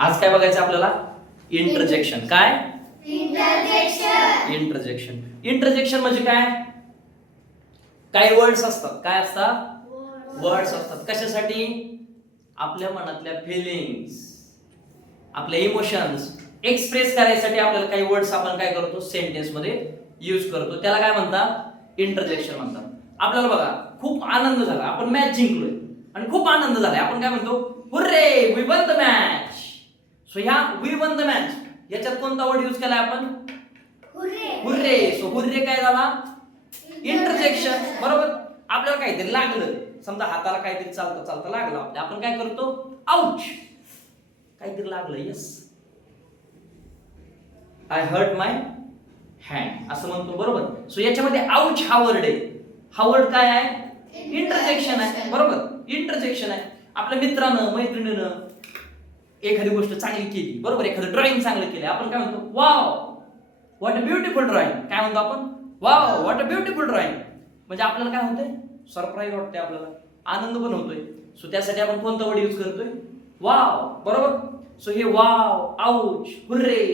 आज काय बघायचं आपल्याला? इंटरजेक्शन. काय? इंटरजेक्शन. इंटरजेक्शन. इंटरजेक्शन म्हणजे काय? काही वर्ड्स असतात. काय असतात? वर्ड्स असतात. कशासाठी? आपल्या मनातल्या फिलिंग्स, आपले इमोशन्स एक्सप्रेस करायसाठी आपल्याला काही वर्ड्स आपण काय करतो? सेंटेन्स मध्ये यूज करतो. त्याला काय म्हणतात? इंटरजेक्शन म्हणतात. आपल्याला बघा खूप आनंद झाला, आपण मॅच जिंकलोय आणि खूप आनंद झालाय, आपण काय म्हणतो? Hurray, we won the match. So ह्या वी वन द मॅच याच्यात कोणता वर्ड यूज केलाय आपण? हुर्रे. सो हुर्रे काय झाला? इंटरजेक्शन. बरोबर. आपल्याला काहीतरी लागलं, समजा हाताला काहीतरी चालता चालता लागलं आपल्या, आपण काय करतो? आउच. काहीतरी लागलं. Yes, I hurt my hand असं म्हणतो. बरोबर. सो याच्यामध्ये आउच हा वर्ड आहे. हा वर्ड काय आहे? इंटरजेक्शन आहे. बरोबर. इंटरजेक्शन आहे. आपल्या मित्रानं मैत्रिणीनं एखादी गोष्ट चांगली केली, बरोबर, एखादं ड्रॉइंग चांगलं केलं, आपण काय म्हणतो? Wow, what a beautiful drawing. काय म्हणतो आपण? Wow, what a beautiful drawing. म्हणजे आपल्याला काय होतंय? सरप्राईज वाटते, आपल्याला आनंद पण होतोय. सो त्यासाठी आपण कोणता वर्ड यूज करतोय? वाव. बरोबर. सो हे वाव, आउच, हुर्रे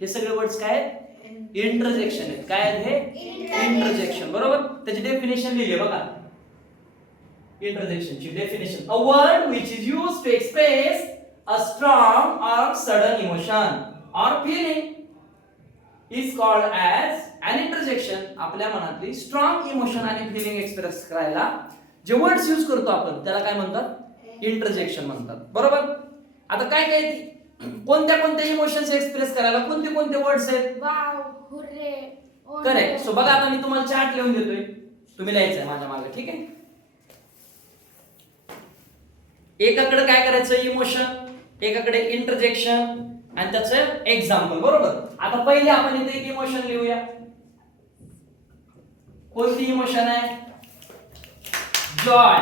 हे सगळे वर्ड्स काय आहेत? इंटरजेक्शन आहेत. काय आहेत हे? इंटरजेक्शन. बरोबर. त्याची डेफिनेशन लिहिली आहे बघा. इंटरजेक्शनची definition: a word which is used to express a strong or sudden emotion or feeling is called as an interjection. आपल्या मनातली स्ट्रॉंग इमोशन आणि फिलिंग एक्सप्रेस करायला जे वर्ड्स यूज करतो आपण त्याला काय म्हणतात? इंटरजेक्शन म्हणतात. बरोबर. आता काय काय कोणत्या कोणत्या इमोशन्स एक्सप्रेस करायला कोणते कोणते वर्ड्स आहेत? Wow, hurray. करेक्ट. सो बघा, आता मी तुम्हाला चार्ट लिहून देतोय, तुम्ही लिहायचंय माझ्या मागे. ठीक आहे. एकाकडे काय करायचं? इमोशन, एकाकडे इंटरजेक्शन आणि त्याचं एक्झाम्पल. बरोबर. आता पहिले आपण इथे एक इमोशन लिहूया. कोणती इमोशन आहे? जॉय.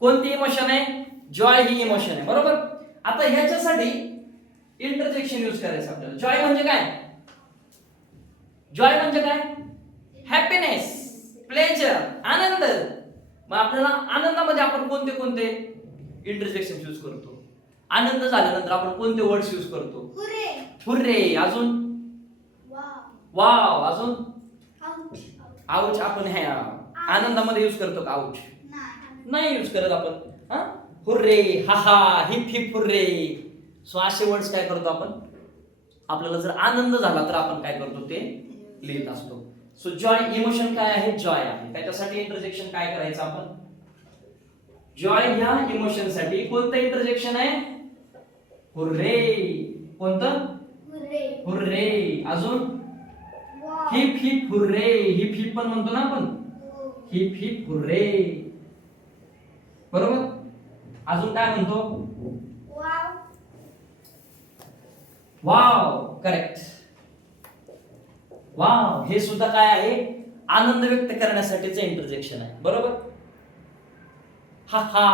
कोणती इमोशन आहे? जॉय ही इमोशन आहे. बरोबर. आता ह्याच्यासाठी इंटरजेक्शन यूज करायचं आपल्याला. जॉय म्हणजे काय? जॉय म्हणजे काय? हॅपीनेस, प्लेजर, आनंद. मग आपल्याला आनंदामध्ये आपण कोणते कोणते इंटरजेक्शन यूज करतो? आनंद झाल्यानंतर आपण कोणते वर्ड्स यूज करतो? हुर्रे. हुर्रे. अजून वाव. वाव. अजून आउच. आउच. आपण हे आनंदामध्ये यूज करतो का आउच? नाही यूज करत आपण. हा, हुर्रे, हा हा, हिप हिप हुर्रे. सो असे वर्ड्स काय करतो आपण? आपल्याला जर आनंद झाला तर आपण काय करतो? ते लिहित असतो. सो जॉय इमोशन काय आहे? जॉय आहे. त्याच्यासाठी इंटरजेक्शन काय करायचं आपण? जॉय ह्या इमोशन साठी कोणतं इंटरजेक्शन आहे? हुर्रे. कोणतं? हुर्रे. हुर्रे. अजून wow. Heap heap hurray. Heap heap पण म्हणतो ना आपण. Heap heap hurray. बरोबर. अजून काय म्हणतो? वाव. वाव. करेक्ट. वाव हे सुद्धा काय आहे? आनंद व्यक्त करण्यासाठीचं इंटरजेक्शन आहे. बरोबर. हा हा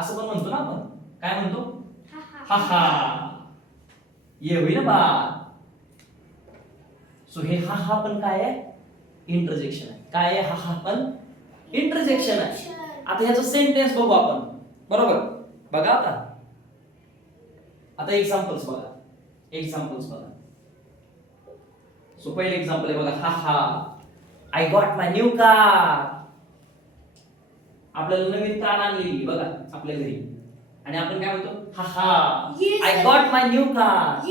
असं पण म्हणतो ना आपण. काय म्हणतो? हा हा. ये होईल बा. सो हे हा हा पण काय आहे? इंटरजेक्शन आहे. काय आहे? हा हा पण इंटरजेक्शन आहे. आता ह्याचं सेंटेन्स बघू आपण. बरोबर. बघा आता एक्झाम्पल्स बघा. एक्झाम्पल्स बघा. सो पहिले एक्झाम्पल आहे बघा. हा हा, I got my new car. आपल्याला नवीन कार आणलेली बघा आपल्या घरी आणि आपण काय म्हणतो? हा हा, I got my new car.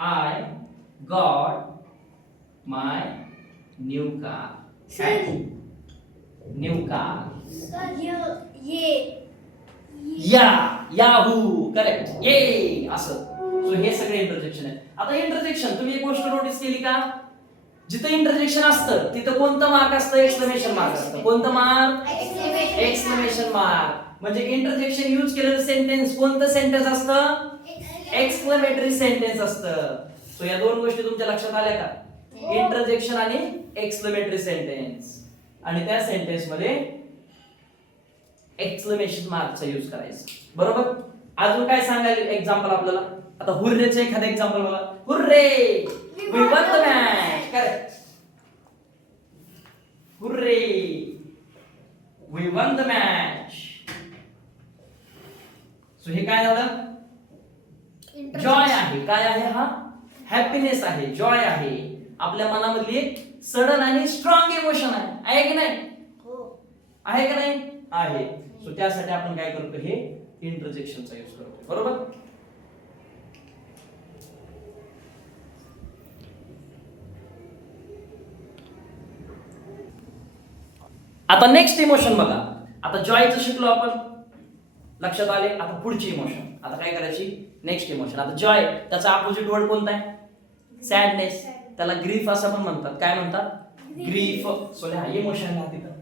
I got my new car. New car. Yahoo. Correct. ये असं. सो हे सगळे इंटरजेक्शन आहे. आता इंटरजेक्शन तुम्ही एक गोष्ट नोटीस केली का? जिथं इंटरजेक्शन असतं तिथं कोणतं मार्क असतं? एक्सक्लेमेशन मार्क असतं. कोणतं मार्क? Exclamation mark. म्हणजे इंटरजेक्शन यूज केलेलं सेंटेन्स कोणतं सेंटेन्स असतं? एक्सक्लेमेटरी सेंटेन्स असतं. सो या दोन गोष्टी तुमच्या लक्षात आल्या का? इंटरजेक्शन आणि एक्सक्लेमेटरी सेंटेन्स. आणि त्या सेंटेन्स मध्ये एक्सक्लेमेशन मार्कचा यूज करायचा. बरोबर. अजून काय सांगायला एक्झाम्पल आपल्याला? आता हुर्रेचं एखादं एक्झाम्पल बघा. Hurray, we won the match. Correct. Hurray, we won the match. So हे काय झालं? जॉय आहे. काय आहे हा? हॅपीनेस आहे, जॉय आहे. आपल्या मनामधली एक सडन आणि स्ट्रॉंग इमोशन आहे की नाही? हो. आहे का नाही? आहे. सो त्यासाठी आपण काय करतो? हे इंटरजेक्शनचा यूज करतो. बरोबर? आता नेक्स्ट इमोशन बघा. आता जॉयचं शिकलो आपण, लक्षात आले. आता पुढची इमोशन. आता काय करायची? Next emotion. आता जॉय, त्याचा अपोजिट वर्ड कोणता आहे? सॅडनेस. त्याला ग्रीफ असं पण म्हणतात. काय म्हणतात? ग्रीफ. सो लिहा इमोशन लिहा तिथं.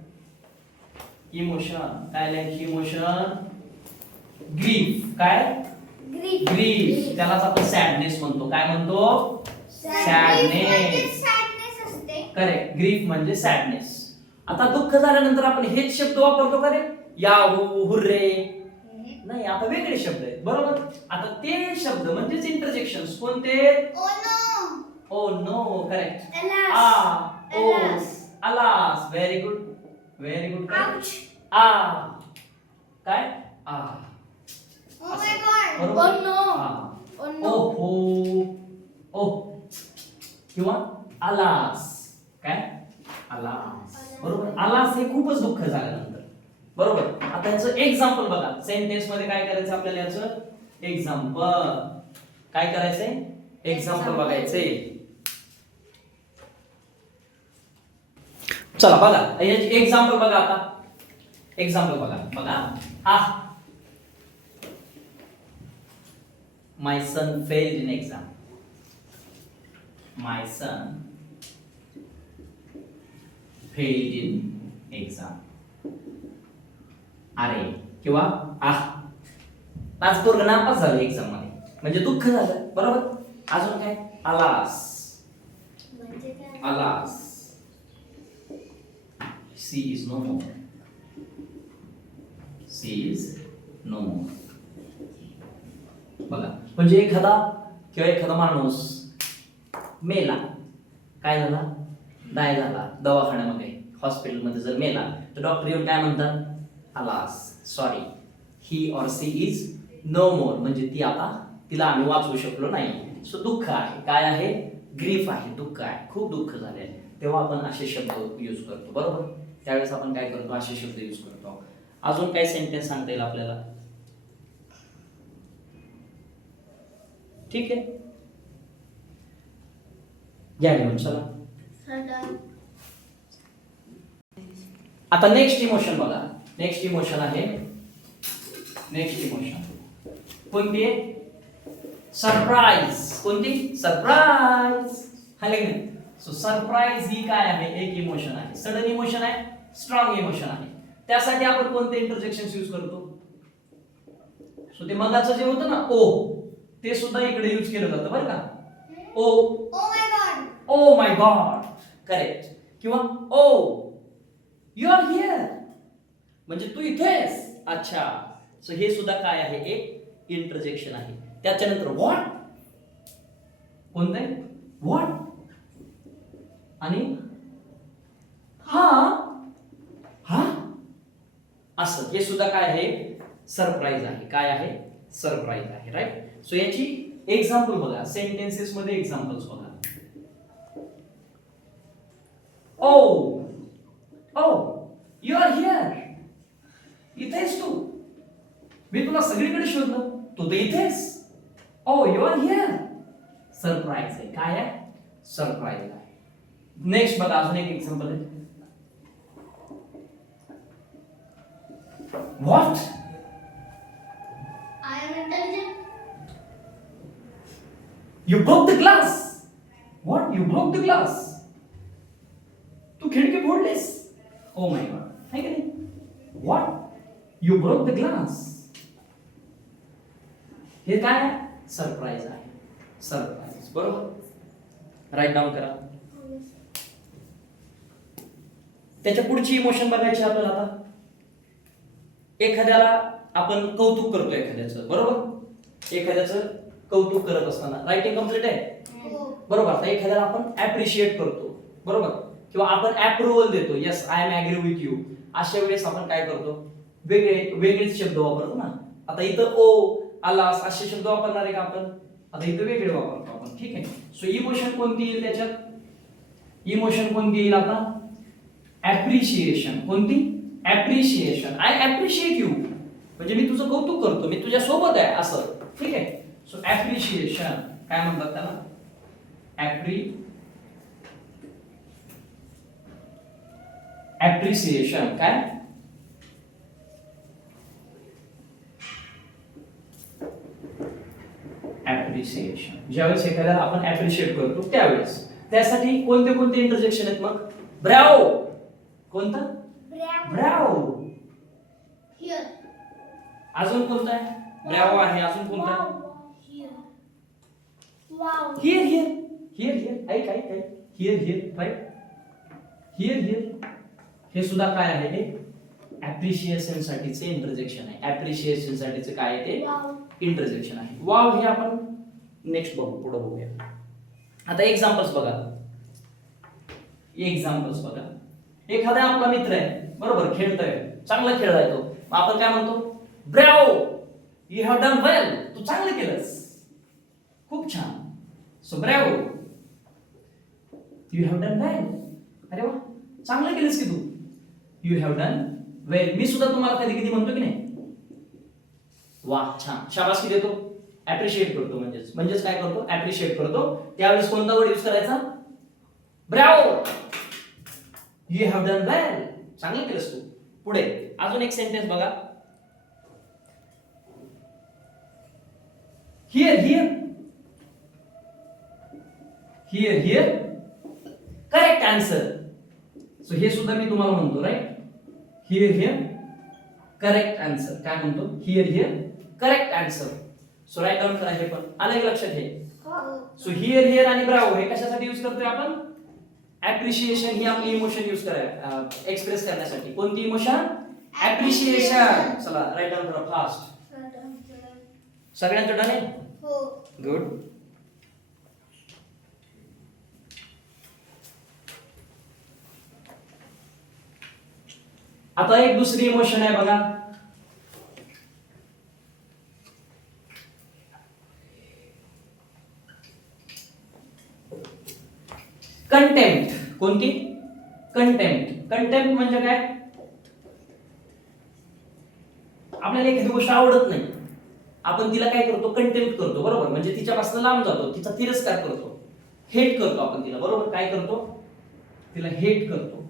इमोशन काय लिहायची? Emotion grief. काय? ग्रीफ. त्यालाच आपण सॅडनेस म्हणतो. काय म्हणतो? सॅडनेस. सॅडनेस असते. करेक्ट. ग्रीफ म्हणजे सॅडनेस. आता दुःख झाल्यानंतर आपण हेच शब्द वापरतो का रे? Yahoo, hurray? नाही, आता वेगळे शब्द आहेत. बरोबर? आता ते शब्द म्हणजेच इंटरजेक्शन्स कोणते? Oh no. Oh no. Correct. Alas. Ah, oh, Alas. Alas. Very good. Very good. Ouch. Ah. काय? आ. Oh my god. बरोबर? Oh no. आ. Oh ओ no. हो. ओ. किंवा अलास. काय? अलास. बरोबर? अलास हे खूपच दुःख झाल्यानंतर. बरोबर? आता याचं एक्झाम्पल बघा. सेंटेन्स मध्ये काय करायचं आपल्याला? याचं एक्झाम्पल. काय करायचंय? एक्झाम्पल बघायचे. चला बघा, याचे एक्झाम्पल बघा. आता एक्झाम्पल बघा. हा, my son failed in exam. My son failed in exam. अरे किंवा आज पोरग नापास झालं एक्झाम मध्ये, म्हणजे दुःख झालं. बरोबर? अजून काय? अलास. म्हणजे काय? Alas. She is no more. She is no more. बघा, म्हणजे एखादा माणूस मेला. काय झाला? डाय झाला. दवाखान्यामध्ये, हॉस्पिटलमध्ये जर मेला तर डॉक्टर येऊन काय म्हणतात? Alas, sorry, he or she is no more. म्हणजे तिला आम्ही वाचवू शकलो नाही. सो दुःख आहे. काय आहे? ग्रीफ आहे, दुःख आहे, खूप दुःख झाले. तेव्हा आपण असे शब्द यूज करतो. बरोबर? त्यावेळेस आपण काय करतो? असे शब्द यूज करतो. अजून काय सेंटेन्स सांगता येईल आपल्याला? ठीक आहे, घ्या लिहून. चला Sudden. आता नेक्स्ट इमोशन बघा. नेक्स्ट इमोशन आहे, नेक्स्ट इमोशन कोणती आहे? सरप्राईज. कोणती? सरप्राईज. हाय की नाही? सो सरप्राईज ही काय आहे? एक इमोशन आहे. सडन इमोशन आहे, स्ट्रॉंग इमोशन आहे. त्यासाठी आपण कोणते इंटरजेक्शन्स यूज करतो? सो ते मगाचं जे होतं ना, ओ, ते सुद्धा इकडे यूज केलं जातं बरं का? ओ. Oh my god. Oh my God. Correct. किंवा ओ, यू आर हिअर. म्हणजे तू इथेस. अच्छा. सो हे सुद्धा काय आहे? एक इंटरजेक्शन आहे. त्याच्यानंतर व्हॉट. कोणतं आहे? व्हॉट. आणि हा, हा असं. हे सुद्धा काय आहे? सरप्राईज आहे. काय आहे? सरप्राईज आहे. राईट? सो याची एक्झाम्पल बघा. सेंटेन्सेस मध्ये एक्झाम्पल्स बघा. ओ, ओ, यू आर हिअर. इथेस तू. मी तुला सगळीकडे शोधलं, तू तर इथेस. ओ, यू आर हिअर. सरप्राईज आहे. काय आहे? सरप्राईज आहे. नेक्स्ट बघा, अजून एक एक्झाम्पल आहे. What. I am intelligent. You broke the glass. What? You broke the glass. तू खिडकी फोडलीस. Oh my god. है की नाही? What? You broke the glass. हे काय आहे? सरप्राईज आहे. सरप्राईज. बरोबर? राईट डाऊन करा. त्याच्या पुढची इमोशन बघायची आपल्याला. आता एखाद्याला आपण कौतुक करतो एखाद्याचं. बरोबर? एखाद्याचं कौतुक करत असताना रायटिंग कम्प्लीट आहे. हो. बरोबर? आता एखाद्याला आपण ऍप्रिशिएट करतो. बरोबर? किंवा आपण अप्रुव्हल देतो. Yes, I am agree with you. अशा वेळेस आपण काय करतो? वेगळेच शब्द वापरतो ना. आता इथं ओ आला असे शब्द वापरणार आहे का आपण? आता इथं वेगळे वापरतो आपण, ठीक आहे. सो इमोशन कोणती येईल त्याच्यात? इमोशन कोणती येईल आता? ऍप्रिशिएशन. कोणती? ऍप्रिशिएशन. आय ऍप्रिशिएट यू, म्हणजे मी तुझं कौतुक करतो, मी तुझ्या सोबत आहे असं, ठीक आहे. सो ऍप्रिशिएशन काय म्हणतात त्याला? ऍप्रिसिएशन. काय? ऍप्रिसिएशन. ज्यावेळेस एखाद्याला आपण ऍप्रिशिएट करतो त्यावेळेस. त्यासाठी कोणते कोणते इंटरजेक्शन आहेत मग? ब्रावो. कोणतं? ब्रावो. हिअर. अजून कोणता आहे? ब्रावो आहे. अजून कोणता? Wow. Hear hear. Hear hear. ऐक ऐक ऐक. Hear hear. Right. Hear hear हे सुद्धा काय आहे? हे ऍप्रिशिएशन साठीचे इंटरजेक्शन आहे. ऍप्रिशिएशन साठीचे काय आहे ते? वाव. इंटरजेक्शन आहे. वाव हे आपण नेक्स्ट बघू, पुढे बघूया. आता एक्झाम्पल्स बघा. एक्झाम्पल्स बघा. एखादा आपला मित्र आहे, बरोबर, खेळतोय, चांगला खेळलाय तो. मग आपण काय म्हणतो? Bravo, you have done well. तू चांगलं केलंस, खूप छान. So bravo, you have done well. अरे वा, चांगलं केलंस की तू. You have done well. मी सुद्धा तुम्हाला कधी कधी म्हणतो की नाही, वा छान, शाबासकी देतो, ऍप्रिशिएट करतो. म्हणजेच काय करतो? ऍप्रिशिएट करतो. त्यावेळेस कोणता वर्ड यूज करायचा? Bravo, you have done well. चांगलं केलंस तू. पुढे अजून एक सेंटेन्स बघा. Hear hear. Hear hear correct answer. So हे सुद्धा मी तुम्हाला म्हणतो, right. Hear hear correct answer. काय म्हणतो? Hear hear correct answer. So write down करा. हे पण आलं की लक्षात? हे सो हिअर हिअर आणि ब्रावो हे कशासाठी यूज करतोय आपण? ऍप्रिशिएशन ही आपली इमोशन यूज करायला, एक्सप्रेस करण्यासाठी. कोणती इमोशन? ऍप्रिशिएशन. चला राईट डाऊन करा फास्ट. सगळ्यांचं डन आहे? हो. गुड. आता एक दुसरी इमोशन आहे बघा. कंटेम्प्ट. कोणती? कंटेम्प्ट. कंटेम्प्ट म्हणजे काय? आपल्याला एखादी गोष्ट आवडत नाही, आपण तिला काय करतो? कंटेम्प्ट करतो, बरोबर. म्हणजे तिच्यापासून लांब जातो, तिचा तिरस्कार करतो, हेट करतो आपण तिला, बरोबर. काय करतो? तिला हेट करतो.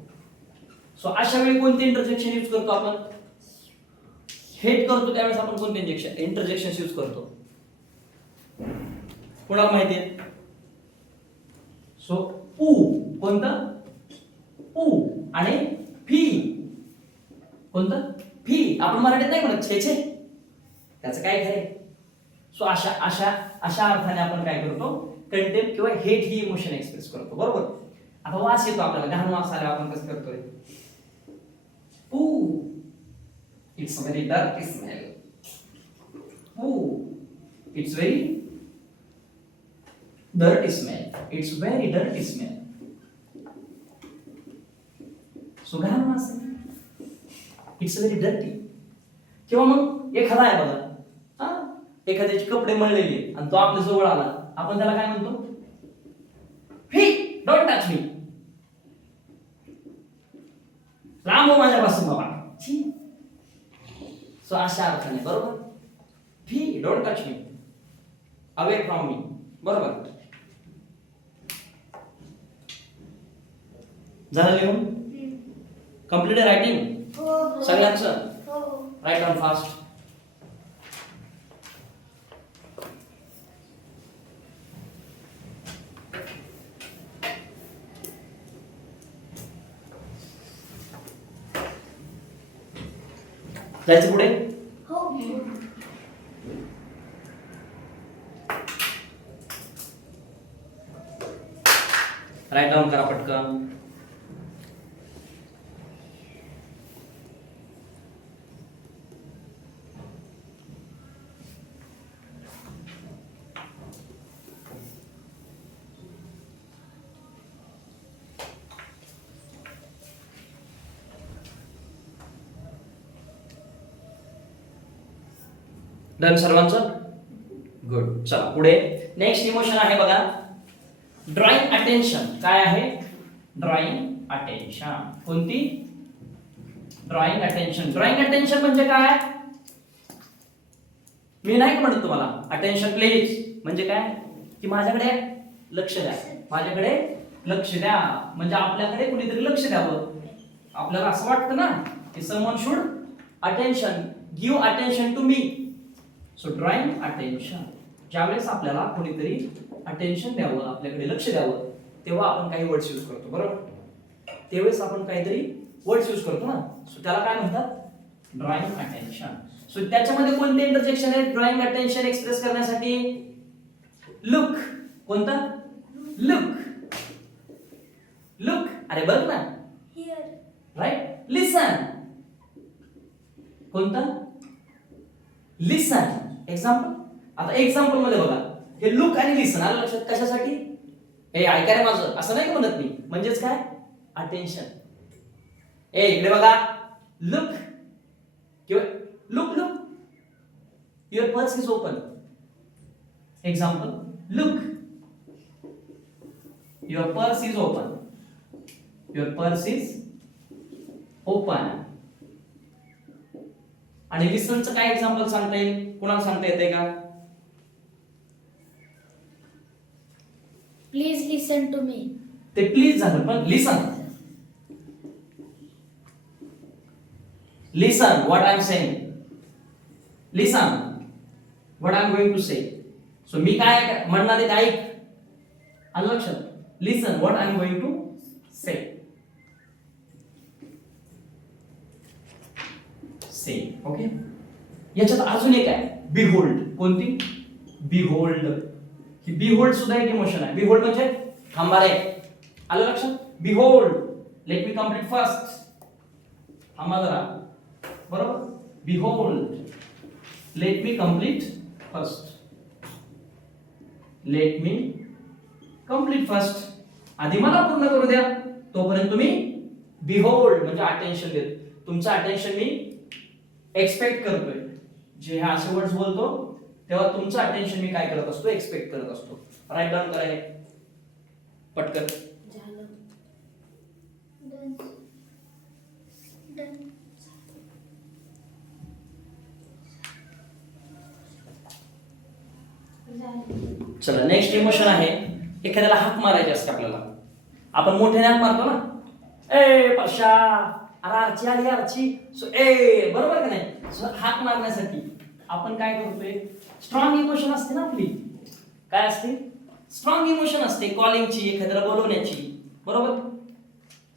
सो अशा वेळी कोणते इंटरजेक्शन यूज करतो आपण? हेट करतो त्यावेळेस आपण कोणते इंटरजेक्शन यूज करतो? कोणाला माहिती आहे? सो पू. कोणतं? पू. आणि फी. कोणतं? फी. आपण मराठीत नाही म्हणत छे छे, त्याचं काय खरं? सो अशा अशा अशा अर्थाने आपण काय करतो? कंटेम्प्ट किंवा हेट ही इमोशन एक्सप्रेस करतो, बरोबर. आता वास येतो आपल्याला, घाण वास आला, आपण कसं करतोय? Ooh, it's a very dirty smell. Ooh, it's very dirty smell. It's very dirty smell. So घाण वास आहे. It's very dirty. किंवा मग एखादा आहे बघा, हा, एखाद्याचे कपडे मळलेले आणि तो आपल्या जवळ आला, आपण त्याला काय म्हणतो? ही, डोंट टच मी. लांब हो माझ्यापासून बाबा. सो अशा अर्थाने, बरोबर. Fie, don't touch me, away from me, बरोबर. झालं लिहून? कम्प्लीट रायटिंग सगळ्यांचं? Write down fast. जायचं पुढे? हो. राईट डाऊन करा पटकन. डन सर्वांचं? गुड. चला पुढे नेक्स्ट इमोशन आहे बघा ड्रॉइंग अटेन्शन. काय आहे? Drawing attention. कोणती? Drawing attention. ड्रॉइंग अटेन्शन म्हणजे काय? मी नाही म्हणत तुम्हाला अटेन्शन प्लीज म्हणजे काय की माझ्याकडे लक्ष द्या, माझ्याकडे लक्ष द्या म्हणजे आपल्याकडे कुणीतरी लक्ष द्यावं. आपल्याला असं वाटतं ना की someone should attention give attention to me. So drawing attention. ज्यावेळेस आपल्याला कोणीतरी अटेन्शन द्यावं, आपल्याकडे लक्ष द्यावं, तेव्हा आपण काही वर्ड्स यूज करतो बरोबर. त्यावेळेस आपण काहीतरी वर्ड्स यूज करतो ना. सो त्याला काय म्हणतात? Drawing attention. सो त्याच्यामध्ये कोणते इंटरजेक्शन आहे ड्रॉइंग अटेन्शन एक्सप्रेस करण्यासाठी? लुक. कोणता? लुक. लुक. अरे बघ ना. Here. राईट. लिसन. कोणता? लिसन. एक्झाम्पल. आता एक्झाम्पल मध्ये बघा हे लुक आणि लिसन आलं लक्षात. कशासाठी? हे ऐका रे माझं असं नाही का म्हणत मी. म्हणजेच काय? अटेन्शन. ए इकडे बघा. लुक किंवा look look your purse is open. Example. Look your purse is open. Your purse is open. आणि लिसनचं काय एक्झाम्पल सांगता येईल? कुणाला सांगता येते का? Please listen to me. ते प्लीज झालं पण listen. Listen what I am saying. Listen what I am going to say. So मी काय म्हणणार आहे ते ऐक. आलं लक्षात? Listen what I am going to say. Say. Okay. याच्यात अजून एक आहे बिहोल्ड. कोणती? बिहोल्ड. ही बिहोल्ड सुद्धा एक इमोशन आहे. बिहोल्ड म्हणजे थांबा रे. आलं लक्षात? Behold. Let me complete first. थांबा जरा. बरोबर. Behold. Let me complete first. Let me complete first. आधी मला पूर्ण करू द्या तोपर्यंत तुम्ही बिहोल्ड म्हणजे अटेन्शन देत. तुमचं अटेन्शन मी एक्सपेक्ट करतोय. जे हे असे वर्ड्स बोलतो तेव्हा तुमचं अटेन्शन मी काय करत असतो? एक्सपेक्ट करत असतो. राईट डाऊन करा हे पटकन. झालं. Done. Done. झालं. चला नेक्स्ट इमोशन आहे एखाद्याला हाक मारायची असते आपल्याला. आपण मोठ्याने हाक मारतो ना. ए परशा. अरे आरची आली आरची. सो ए बरोबर का नाही. सो हाक मारण्यासाठी आपण काय करतोय? स्ट्रॉंग इमोशन असते ना आपली. काय असते? स्ट्रॉंग इमोशन असते कॉलिंगची, एखाद्याला बोलवण्याची. बरोबर.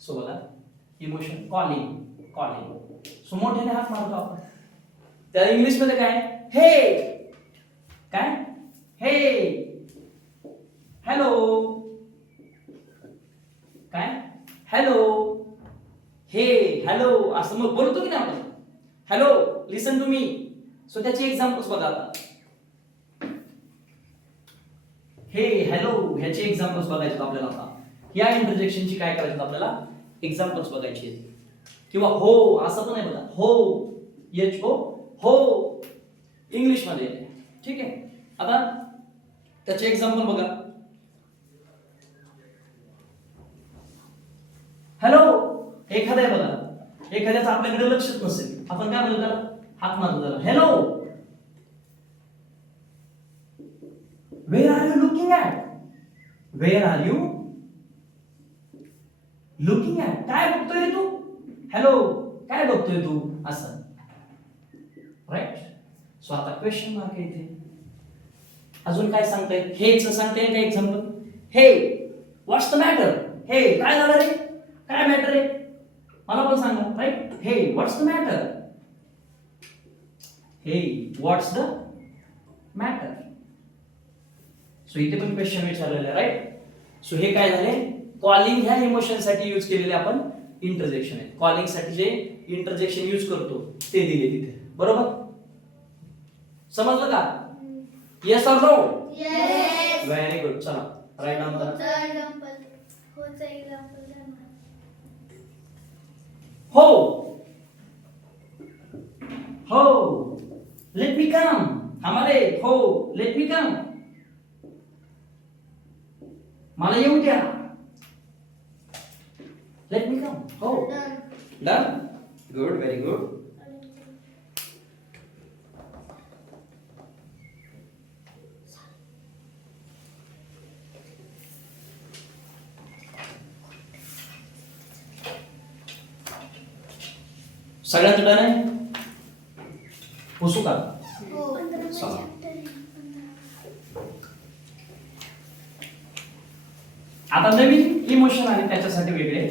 सो बघा इमोशन कॉलिंग. कॉलिंग. सो मोठ्याने हाक मारतो आपण. त्या इंग्लिश मध्ये काय? हे. काय? हे. हॅलो. काय? हॅलो. हे हॅलो असं मग बोलतो की नाही आपण? Hello listen to me. So त्याचे एक्झाम्पल्स बघा आता. हे हॅलो ह्याचे एक्झाम्पल्स बघायचे आपल्याला आता. या इंटरजेक्शनची काय करायचं आपल्याला? एक्झाम्पल्स बघायची आहेत. किंवा हो असं पण आहे बघा. हो एच ओ हो इंग्लिश मध्ये. ठीक आहे. आता त्याचे एक्झाम्पल बघा. हॅलो. एखादा आहे बघा. एखाद्याचं आपल्याकडे लक्षच नसेल. आपण काय म्हणतो त्याला? हाक मारतो त्याला. Hello. Where are you looking at? Where are you looking at? काय बघतोय रे तू? हॅलो. काय बघतोय तू? असं. राईट. सो आता क्वेश्चन मार्क येते. अजून काय सांगताय? हेच सांगता येईल का एक्झाम्पल? हे व्हॉट्स द मॅटर. हे काय झालं रे? काय मॅटर आहे? मला पण सांगा. राईट. हे व्हॉट्स द मॅटर. हे व्हॉट्स द मॅटर. सो इथे पण क्वेश्चन विचारलेला आहे. राईट. सो हे काय झाले? कॉलिंग ह्या इमोशन साठी यूज केलेले आपण इंटरजेक्शन आहे. कॉलिंग साठी जे इंटरजेक्शन यूज करतो ते दिले तिथे. बरोबर. समजलं का? Yes or no? Yes. Very good. चला राईट डाऊन करा. होचा example. होचा example द्या ना. हो. हो. Let me come. आम्हाला हो लेट मी कम, मला येऊ द्या, लेट मी कम. हो डन, गुड, व्हेरी गुड. सगळ्यांचं डन आहे, पुसू का? चला. आता नवीन इमोशन आणि त्याच्यासाठी वेगळे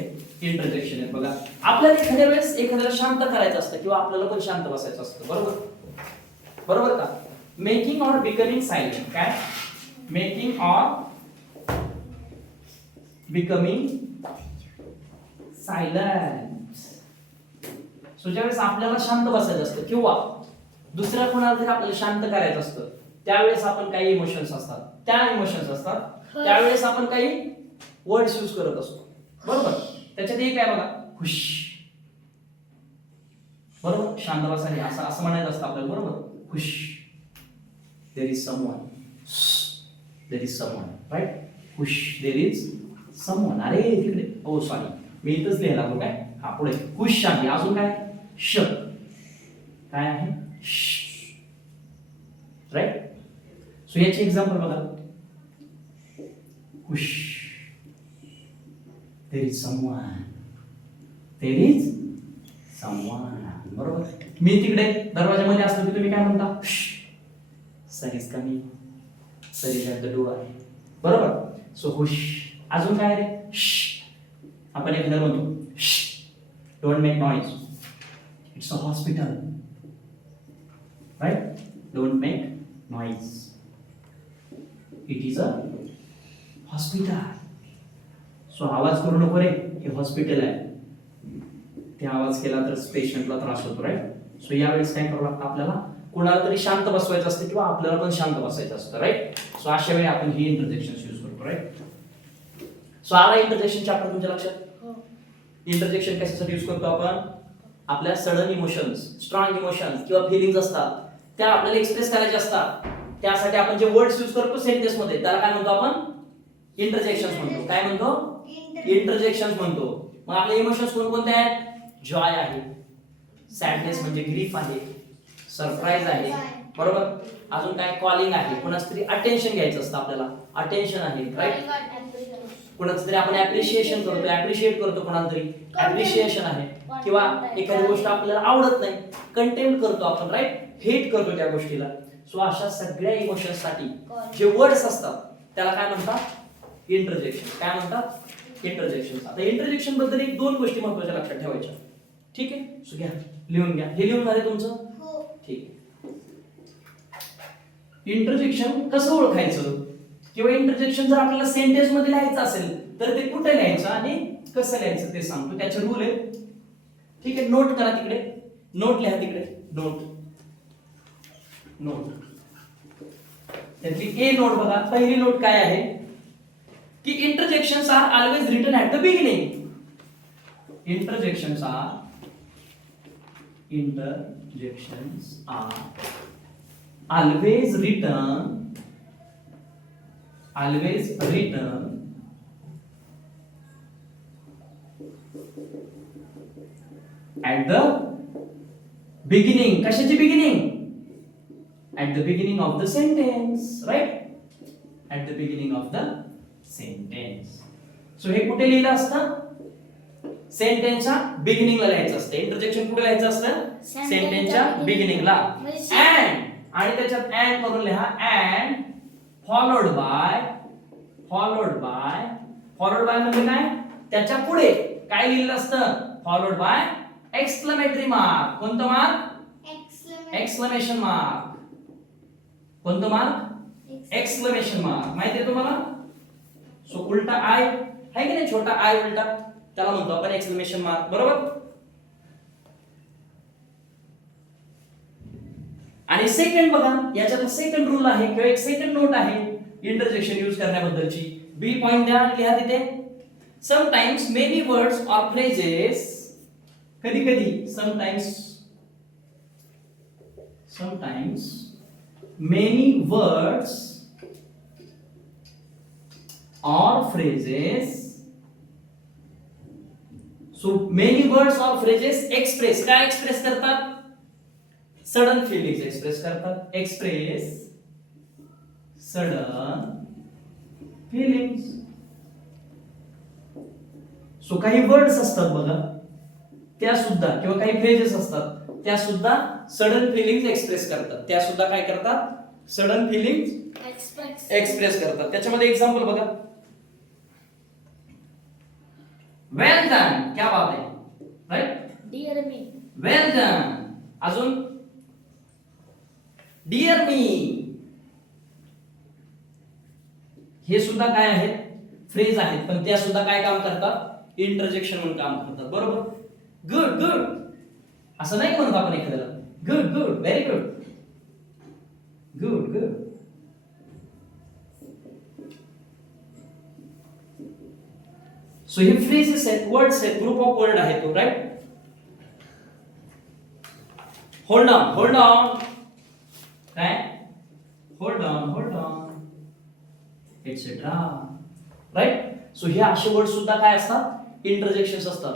इंटरजेक्शन आहेत. बघा, आपल्याला एखाद्या वेळेस एखाद्याला शांत करायचं असतं किंवा आपल्याला पण शांत बसायचं असतं, बरोबर बरोबर का? Making or becoming silent. काय making or becoming silent. So ज्यावेळेस आपल्याला शांत बसायचं असतं किंवा दुसऱ्या कोणाला तरी आपल्याला शांत करायचं असतं, त्यावेळेस आपण काही इमोशन्स असतात, त्यावेळेस आपण काही वर्ड्स यूज करत असतो, बरोबर. त्याच्यात एक आहे बघा, खुश, बरोबर. शांत बसायला असं असं म्हणायचं असतं आपल्याला, बरोबर. खुश, there is someone, there is someone, right. खुश, देयर इज समवन. अरे तिकडे, ओ सॉरी, मी इथंच लिहायला लागलो. काय हा पुढे खुश आहे, अजून काय श, काय आहे राईट. सो याचे एक्झाम्पल बघा, खुश, there is someone, बरोबर. मी तिकडे दरवाजामध्ये असलो की तुम्ही काय म्हणता, sir is coming, sir is at the door, बरोबर. So hush. अजून काय रे, आपण एक म्हणतो, don't make noise, it's a hospital, right. Don't make noise, it is a hospital. So आवाज करू नको रे, हे हॉस्पिटल आहे. ते आवाज केला तर पेशंटला त्रास होतो, राईट. सो यावेळेस काय करावं लागतं आपल्याला, कोणाला तरी शांत बसवायचं असतं किंवा आपल्याला पण शांत बसायचं असतं, राईट. सो अशा वेळी आपण ही इंटरजेक्शन यूज करतो, राईट. सो आला इंटरजेक्शन चॅप्टर तुमच्या लक्षात. इंटरजेक्शन कशासाठी यूज करतो आपण, आपल्या सडन इमोशन्स, स्ट्रॉंग इमोशन्स किंवा फिलिंग्स असतात, त्या आपल्याला एक्सप्रेस करायचे असतात. त्यासाठी आपण जे वर्ड्स यूज करतो सेंटेन्स मध्ये, त्याला काय म्हणतो आपण, इंटरजेक्शन्स म्हणतो. काय म्हणतो, इंटरजेक्शन्स म्हणतो. मग आपले इमोशन्स कोणकोणते आहेत, जॉय आहे, सॅडनेस म्हणजे ग्रीफ आहे, सरप्राईज आहे, बरोबर. अजून काय, कॉलिंग आहे, कोणाचं तरी अटेन्शन घ्यायचं असतं आपल्याला, अटेन्शन आहे, राईट. कोणाचं तरी आपण ऍप्रिशिएशन करतो, ऍप्रिशिएट करतो कोणाला तरी, ऍप्रिशिएशन आहे. किंवा एखादी गोष्ट आपल्याला आवडत नाही, कंटेम्प्ट करतो आपण, राईट, हेट करतो त्या गोष्टीला. सो अशा सगळ्या इमोशन्स साठी जे वर्ड्स असतात त्याला काय म्हणतात, इंटरजेक्शन. काय म्हणतात, इंटरजेक्शन. आता इंटरजेक्शन बद्दल एक दोन गोष्टी महत्त्वाच्या लक्षात ठेवायच्या, ठीक आहे. सो घ्या, लिहून घ्या. हे लिहून झाले तुमचं, ठीक आहे. इंटरजेक्शन कसं ओळखायचं किंवा इंटरजेक्शन जर आपल्याला सेंटेन्स मध्ये लिहायचं असेल तर ते कुठे लिहायचं आणि कसं लिहायचं ते सांगतो. त्याचे रूल आहे, ठीक आहे. नोट करा तिकडे, नोट लिहा तिकडे, नोट. त्यातली ए नोट बघा. पहिली नोट काय आहे की interjections are always written at the beginning. Interjections are always written at the beginning. कशाची beginning? At the beginning of the sentence, right? At the beginning of the sentence. So हे कुठे लिहिलं असतं, सेंटेन्सच्या बिगिनिंगला लिहायचं असतं. इंटरजेक्शन कुठे लिहायचं असतं, सेंटेन्सच्या बिगिनिंगला. अँड आणि त्याच्यात अँड करून लिहा, अँड फॉलोड बाय म्हणजे काय, त्याच्या पुढे काय लिहिलेलं असतं, फॉलोड बाय एक्सक्लेमेटरी मार्क. कोणतं मार्क, एक्सक्लेमेशन मार्क. कोणतं मार्क, एक्सक्लेमेशन मार्क. माहिती आहे तुम्हाला. सो उलटा आय आहे की नाही, छोटा आय उलटा, त्याला म्हणतो आपण एक्सक्लेमेशन मार्क, बरोबर. आणि सेकंड बघा, याच्यात सेकंड रूल आहे किंवा एक सेकंड नोट आहे इंटरजेक्शन यूज करण्याबद्दलची. बी पॉइंट द्या, लिहा तिथे. Sometimes many words or phrases, कधी कधी, sometimes many words or phrases. So many words or phrases express काय एक्सप्रेस करतात? सडन फिलिंग्स एक्सप्रेस करतात. Express sudden feelings. सो काही वर्ड्स असतात बघा, त्या सुद्धा किंवा काही फ्रेजेस असतात त्या सुद्धा सडन फिलिंग्स एक्सप्रेस करतात. त्या सुद्धा काय करतात? सडन फिलिंग्स एक्सप्रेस करतात. त्याच्यामध्ये एक्झाम्पल बघा. वेल डन, क्या बात है, राइट? डिअर मी. वेल डन. अजून डिअर मी. हे सुद्धा काय आहेत? फ्रेज आहेत, पण त्या सुद्धा काय काम करतात? इंटरजेक्शन म्हणून काम करतात. बरोबर? गुड गुड असं नाही म्हणत आपण एखाद्याला. Good good, very good, good good. So हे फ्रेजेस आहेत, वर्ड्स आहेत, ग्रुप ऑफ वर्ड आहे तो, right? Hold on, hold on. काय? Hold on, hold on, etcetera, right? So हे असे वर्ड सुद्धा काय असतात? इंटरजेक्शन्स असतात.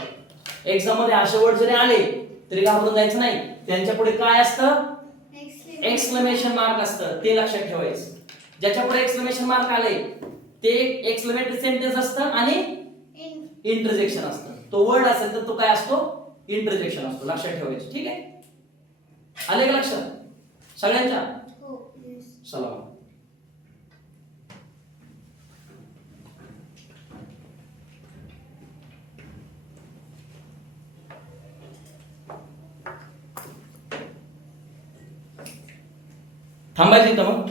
एक्झाम मध्ये असे वर्ड जरी आले तरी घाबरून जायचं नाही. त्यांच्या पुढे काय असतं? एक्सक्लेमेशन मार्क असतं. ते लक्षात ठेवायचं. ज्याच्या पुढे एक्सक्लेमेशन मार्क आले ते एक्सक्लेमेटरी सेंटेन्स असतं आणि इंटरजेक्शन असतं. तो वर्ड असेल तर तो काय असतो? इंटरजेक्शन असतो. लक्षात ठेवायचं. ठीक आहे? आले का लक्षात सगळ्यांच्या? हो. चला. थांबायचं इथं मग.